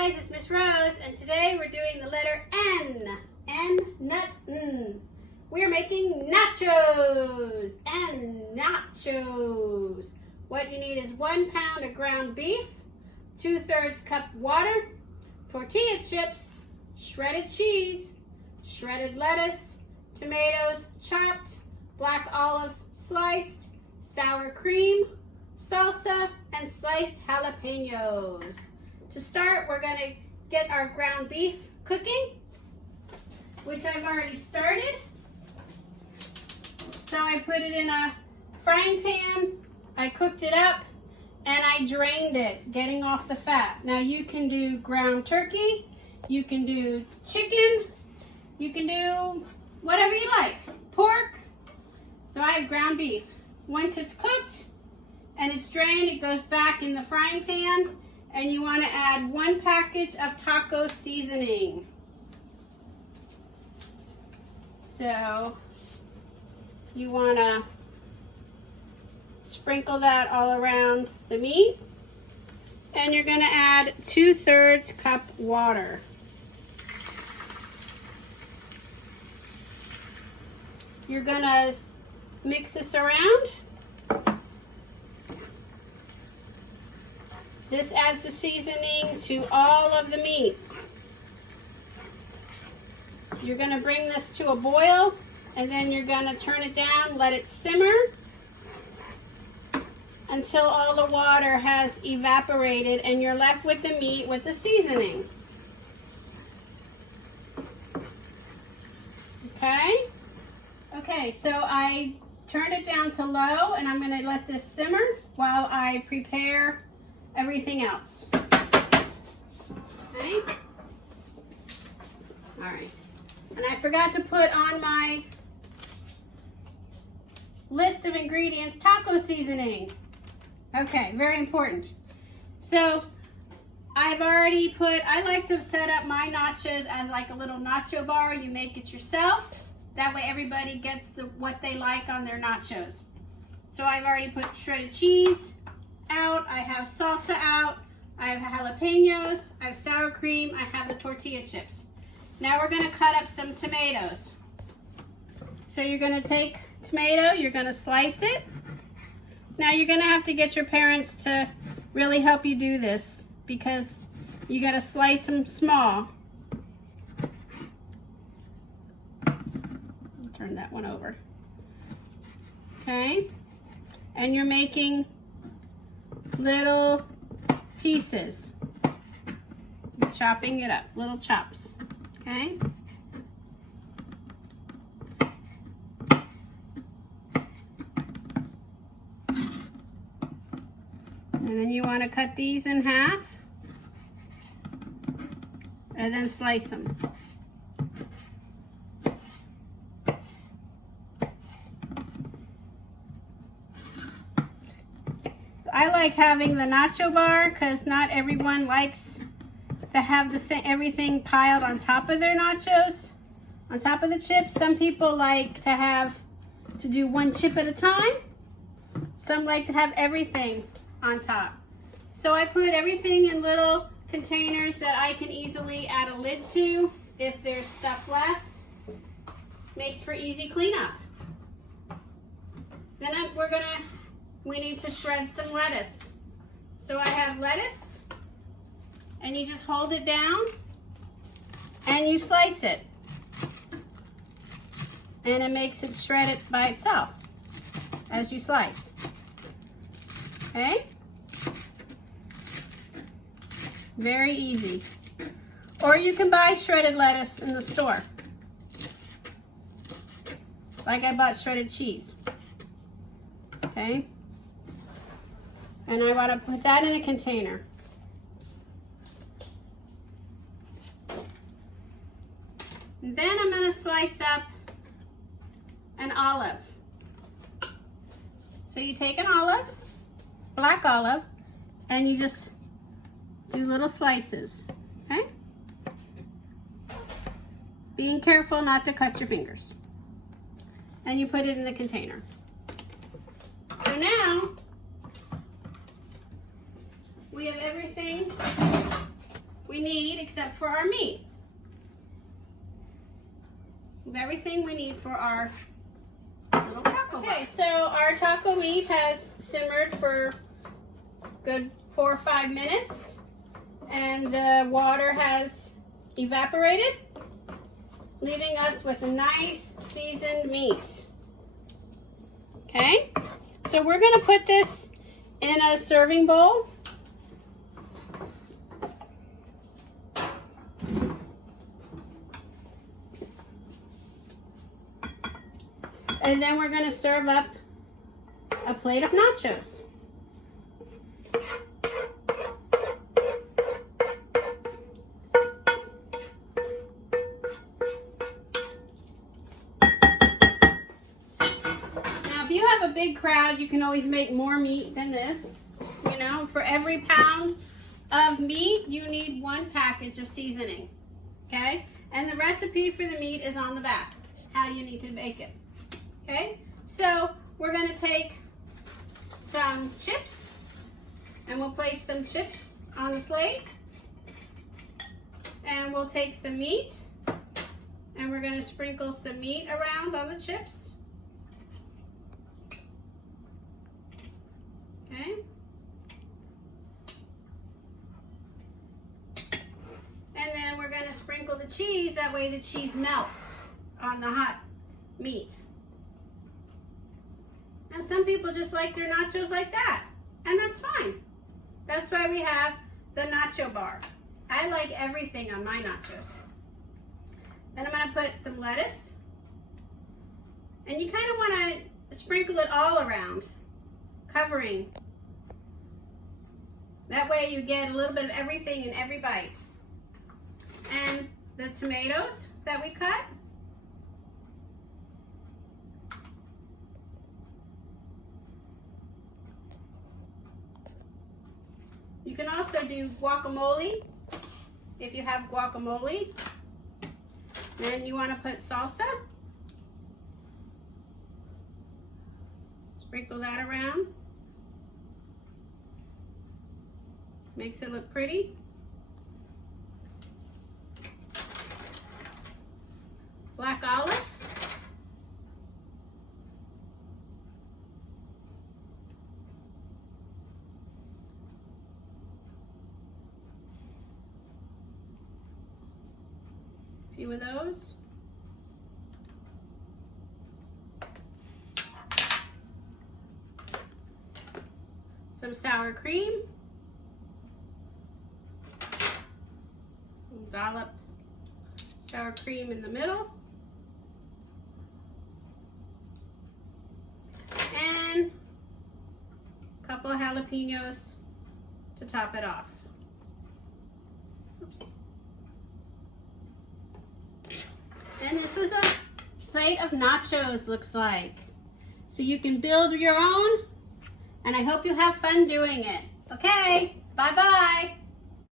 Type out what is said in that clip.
guys, it's Miss Rose, and today we're doing the letter N. N, nut, N. We're making nachos and nachos. What you need is 1 pound of ground beef, 2/3 cup water, tortilla chips, shredded cheese, shredded lettuce, tomatoes chopped, black olives sliced, sour cream, salsa, and sliced jalapenos. To start, we're going to get our ground beef cooking, which I've already started. So I put it in a frying pan, I cooked it up, and I drained it, getting off the fat. Now you can do ground turkey, you can do chicken, you can do whatever you like, pork. So I have ground beef. Once it's cooked and it's drained, it goes back in the frying pan, and you want to add 1 package of taco seasoning. So you want to sprinkle that all around the meat, and you're going to add 2/3 cup water. You're going to mix this around. This adds the seasoning to all of the meat. You're going to bring this to a boil, and then you're going to turn it down, let it simmer until all the water has evaporated and you're left with the meat with the seasoning. Okay? Okay, so I turned it down to low, and I'm going to let this simmer while I prepare everything else. Okay? All right. And I forgot to put on my list of ingredients taco seasoning. Okay, very important. So I've already I like to set up my nachos as like a little nacho bar. You make it yourself. That way everybody gets what they like on their nachos. So I've already put shredded cheese out, I have salsa out, I have jalapenos, I have sour cream, I have the tortilla chips. Now we're going to cut up some tomatoes. So you're going to take tomato, you're going to slice it. Now you're going to have to get your parents to really help you do this, because you got to slice them small. Turn that one over. Okay? And you're making little pieces. You're chopping it up, little chops. Okay? And then you want to cut these in half and then slice them. I like having the nacho bar because not everyone likes to have everything piled on top of their nachos, on top of the chips. Some people like to do 1 chip at a time. Some like to have everything on top. So I put everything in little containers that I can easily add a lid to if there's stuff left. Makes for easy cleanup. Then we need to shred some lettuce. So I have lettuce, and you just hold it down and you slice it. And it makes it shred it by itself as you slice. Okay? Very easy. Or you can buy shredded lettuce in the store. Like I bought shredded cheese. Okay? And I want to put that in a container. Then I'm going to slice up an olive. So you take an olive, black olive, and you just do little slices, okay? Being careful not to cut your fingers. And you put it in the container. So now we have everything we we need except for our meat. We have everything we need for our little taco. Okay, so our taco meat has simmered for a good 4 or 5 minutes, and the water has evaporated, leaving us with a nice seasoned meat. Okay, so we're going to put this in a serving bowl. And then we're going to serve up a plate of nachos. Now, if you have a big crowd, you can always make more meat than this. You know, for every pound of meat, you need 1 package of seasoning. Okay? And the recipe for the meat is on the back, how you need to make it. Okay, so we're going to take some chips, and we'll place some chips on the plate, and we'll take some meat, and we're going to sprinkle some meat around on the chips. Okay, and then we're going to sprinkle the cheese, that way the cheese melts on the hot meat. Now, some people just like their nachos like that, and that's fine. That's why we have the nacho bar. I like everything on my nachos. Then I'm going to put some lettuce, and you kind of want to sprinkle it all around, covering. That way you get a little bit of everything in every bite. And the tomatoes that we cut. You can also do guacamole if you have guacamole. Then you want to put salsa. Sprinkle that around. Makes it look pretty. Black olives. Few of those. Some sour cream. Dollop sour cream in the middle. And a couple of jalapenos to top it off. Oops. And this was a plate of nachos, looks like. So you can build your own, and I hope you have fun doing it. Okay, bye-bye.